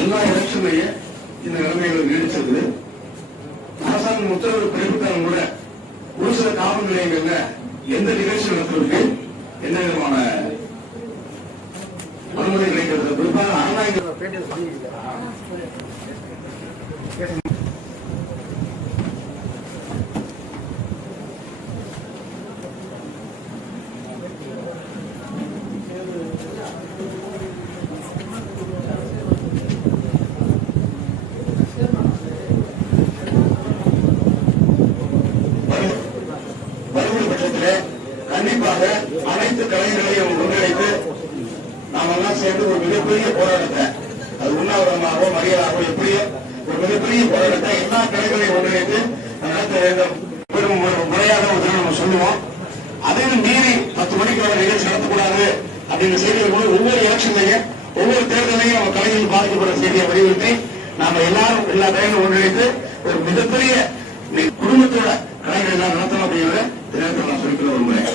எல்லா எலெக்ஷன்லயே இந்த நிலைமைகள் நீடிச்சிருக்குது. அரசாங்கம் உத்தரவு பிறப்பித்தாலும் கூட ஒரு சில காவல் நிலையங்கள்ல எந்த நிகழ்ச்சி நடத்துவதற்கு எந்த விதமான அனுமதி கிடைக்கிறது. குறிப்பாக ஆன்லைன் கண்டிப்பாக அனைத்து கலைஞர்களையும் ஒன்றிணைத்து நாம் எல்லாம் சேர்ந்து ஒரு மிகப்பெரிய போராட்டத்தை, அது உண்ணாவிரதமாகவோ மரியாதாகவோ எப்படியோ ஒரு மிகப்பெரிய போராட்டத்தை எல்லா கலைஞர்களையும் ஒன்றிணைத்து நடத்த வேண்டும். முறையாக ஒரு நம்ம சொல்லுவோம். அதையும் மீறி 10 மணிக்கு வர நிகழ்ச்சி நடத்தக்கூடாது அப்படின்ற செய்திகள் கூட ஒவ்வொரு எலெக்ஷன்லையும் ஒவ்வொரு தேர்தலையும் நம்ம கலைஞர்கள் பாதிக்கப்படுற செய்தியை வலியுறுத்தி நாம எல்லாரும் எல்லா கலைஞரும் ஒன்றிணைத்து ஒரு மிகப்பெரிய குடும்பத்தோட கலைஞர்கள் எல்லாம் நடத்தணும் அப்படிங்கிற நேரத்தில் நான் சொல்லிக்கிற விரும்புகிறேன்.